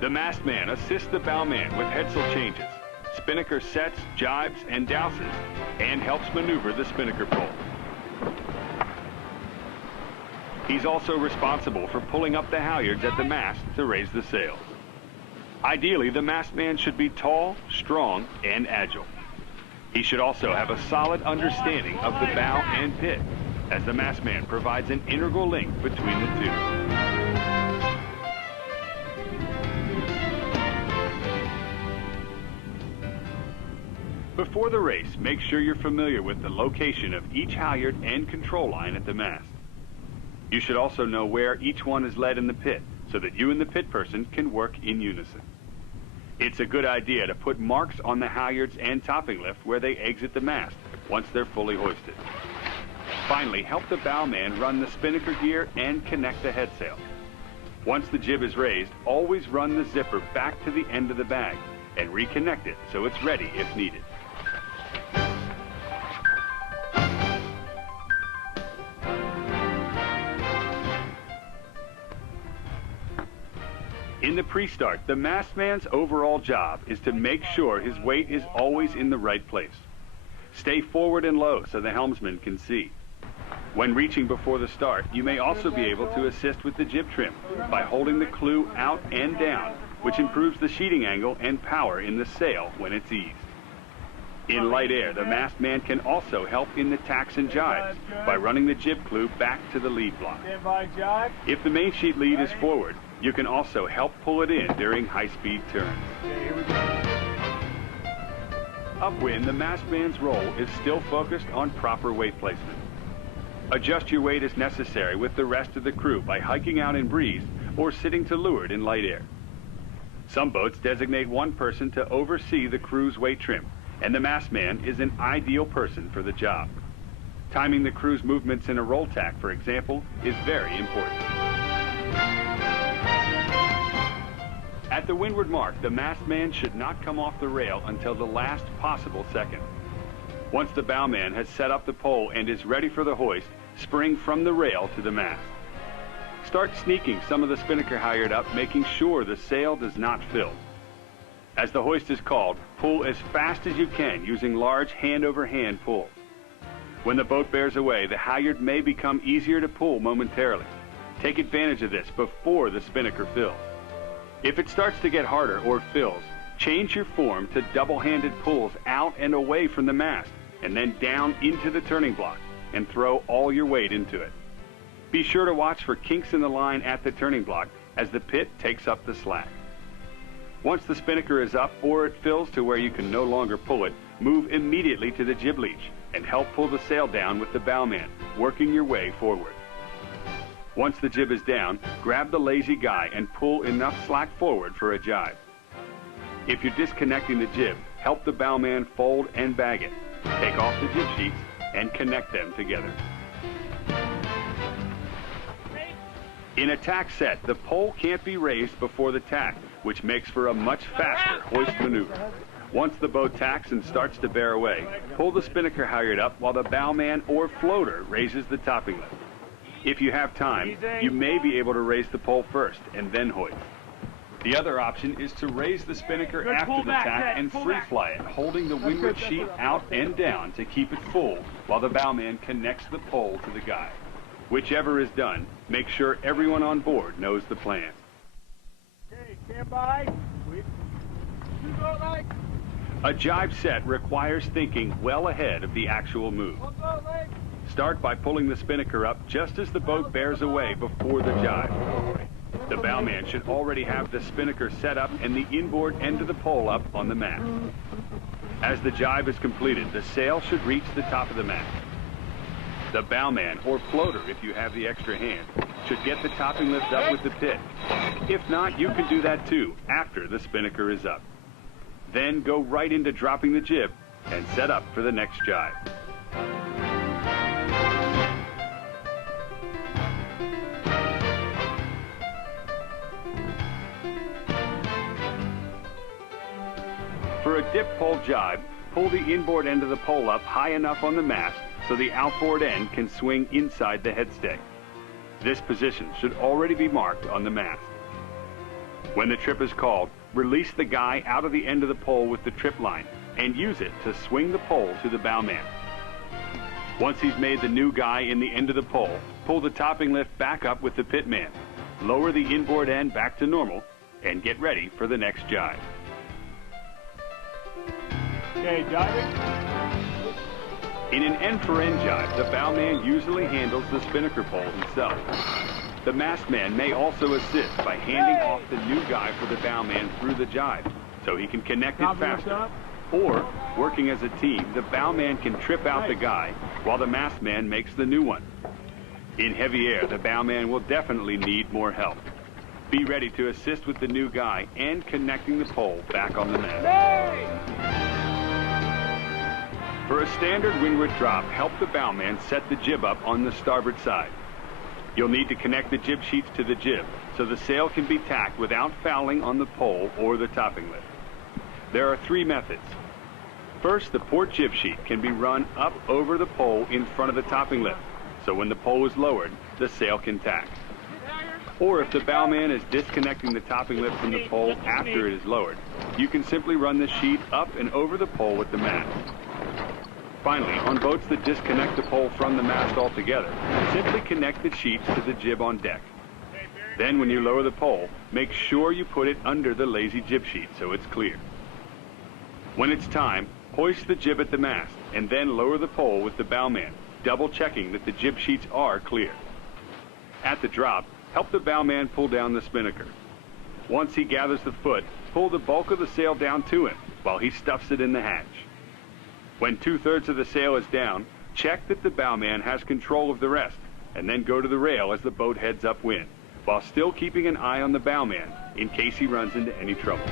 The Mastman assists the bowman with headsail changes, Spinnaker sets, jibes, and douses, and helps maneuver the Spinnaker pole. He's also responsible for pulling up the halyards at the mast to raise the sails. Ideally, the Mastman should be tall, strong, and agile. He should also have a solid understanding of the bow and pit, as the Mastman provides an integral link between the two. Before the race, make sure you're familiar with the location of each halyard and control line at the mast. You should also know where each one is led in the pit, so that you and the pit person can work in unison. It's a good idea to put marks on the halyards and topping lift where they exit the mast once they're fully hoisted. Finally, help the bowman run the Spinnaker gear and connect the headsail. Once the jib is raised, always run the zipper back to the end of the bag and reconnect it so it's ready if needed. In the pre-start, the Mastman's overall job is to make sure his weight is always in the right place. Stay forward and low so the helmsman can see. When reaching before the start, you may also be able to assist with the jib trim by holding the clew out and down, which improves the sheeting angle and power in the sail when it's eased. In light air, the Mastman can also help in the tacks and jibes by running the jib clew back to the lead block. If the main sheet lead is forward, you can also help pull it in during high-speed turns. Upwind, the Mastman's role is still focused on proper weight placement. Adjust your weight as necessary with the rest of the crew by hiking out in breeze or sitting to leeward in light air. Some boats designate one person to oversee the crew's weight trim, and the Mastman is an ideal person for the job. Timing the crew's movements in a roll tack, for example, is very important. At the windward mark, the Mastman should not come off the rail until the last possible second. Once the bowman has set up the pole and is ready for the hoist, spring from the rail to the mast. Start sneaking some of the Spinnaker halyard up, making sure the sail does not fill. As the hoist is called, pull as fast as you can using large hand-over-hand pull. When the boat bears away, the halyard may become easier to pull momentarily. Take advantage of this before the Spinnaker fills. If it starts to get harder or fills, change your form to double-handed pulls out and away from the mast, and then down into the turning block, and throw all your weight into it. Be sure to watch for kinks in the line at the turning block as the pit takes up the slack. Once the Spinnaker is up or it fills to where you can no longer pull it, move immediately to the jib leech and help pull the sail down with the bowman, working your way forward. Once the jib is down, grab the lazy guy and pull enough slack forward for a jibe. If you're disconnecting the jib, help the bowman fold and bag it. Take off the jib sheets and connect them together. In a tack set, the pole can't be raised before the tack, which makes for a much faster hoist maneuver. Once the boat tacks and starts to bear away, pull the Spinnaker halyard up while the bowman or floater raises the topping lift. If you have time, you may be able to raise the pole first and then hoist. The other option is to raise the Spinnaker after the tack and free fly it, holding the windward sheet out and down to keep it full while the bowman connects the pole to the guy. Whichever is done, make sure everyone on board knows the plan. Okay, stand by. A jibe set requires thinking well ahead of the actual move. Start by pulling the Spinnaker up just as the boat bears away before the jibe. The bowman should already have the Spinnaker set up and the inboard end of the pole up on the mast. As the jibe is completed, the sail should reach the top of the mast. The bowman, or floater if you have the extra hand, should get the topping lift up with the pit. If not, you can do that too after the Spinnaker is up. Then go right into dropping the jib and set up for the next jibe. For a dip pole jibe, pull the inboard end of the pole up high enough on the mast so the outboard end can swing inside the headstay. This position should already be marked on the mast. When the trip is called, release the guy out of the end of the pole with the trip line and use it to swing the pole to the bowman. Once he's made the new guy in the end of the pole, pull the topping lift back up with the pitman, lower the inboard end back to normal, and get ready for the next jibe. Okay, jibing. In an end-for-end jibe, the bowman usually handles the spinnaker pole himself. The mastman may also assist by handing off the new guy for the bowman through the jibe, so he can connect it faster. Or, working as a team, the bowman can trip out the guy while the mastman makes the new one. In heavy air, the bowman will definitely need more help. Be ready to assist with the new guy and connecting the pole back on the mast. For a standard windward drop, help the bowman set the jib up on the starboard side. You'll need to connect the jib sheets to the jib so the sail can be tacked without fouling on the pole or the topping lift. There are 3 methods. First, the port jib sheet can be run up over the pole in front of the topping lift, so when the pole is lowered, the sail can tack. Or if the bowman is disconnecting the topping lift from the pole after it is lowered, you can simply run the sheet up and over the pole with the mast. Finally, on boats that disconnect the pole from the mast altogether, simply connect the sheets to the jib on deck. Then when you lower the pole, make sure you put it under the lazy jib sheet so it's clear. When it's time, hoist the jib at the mast and then lower the pole with the bowman, double checking that the jib sheets are clear. At the drop, help the bowman pull down the spinnaker. Once he gathers the foot, pull the bulk of the sail down to him while he stuffs it in the hatch. When 2/3 of the sail is down, check that the bowman has control of the rest, and then go to the rail as the boat heads upwind, while still keeping an eye on the bowman in case he runs into any trouble.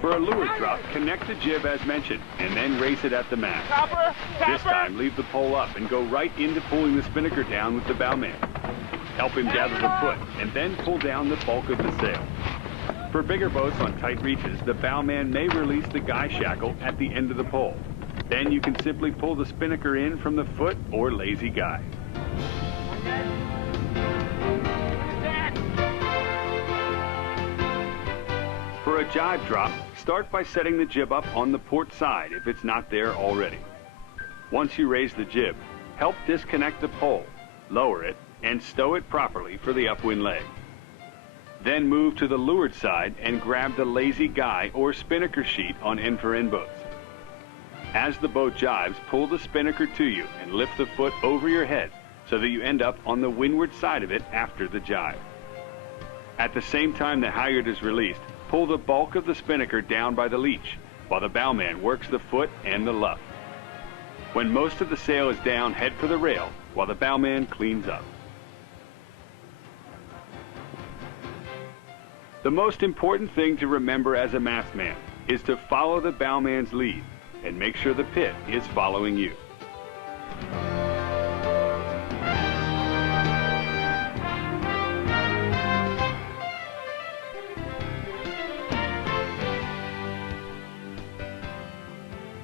For a lure drop, connect the jib as mentioned, and then race it at the mast. This time, leave the pole up and go right into pulling the spinnaker down with the bowman. Help him gather the foot, and then pull down the bulk of the sail. For bigger boats on tight reaches, the bowman may release the guy shackle at the end of the pole. Then you can simply pull the spinnaker in from the foot or lazy guy. For a jibe drop, start by setting the jib up on the port side if it's not there already. Once you raise the jib, help disconnect the pole, lower it, and stow it properly for the upwind leg. Then move to the leeward side and grab the lazy guy or spinnaker sheet on end-for-end boats. As the boat jibes, pull the spinnaker to you and lift the foot over your head so that you end up on the windward side of it after the jibe. At the same time the halyard is released, pull the bulk of the spinnaker down by the leech while the bowman works the foot and the luff. When most of the sail is down, head for the rail while the bowman cleans up. The most important thing to remember as a mastman is to follow the bowman's lead and make sure the pit is following you.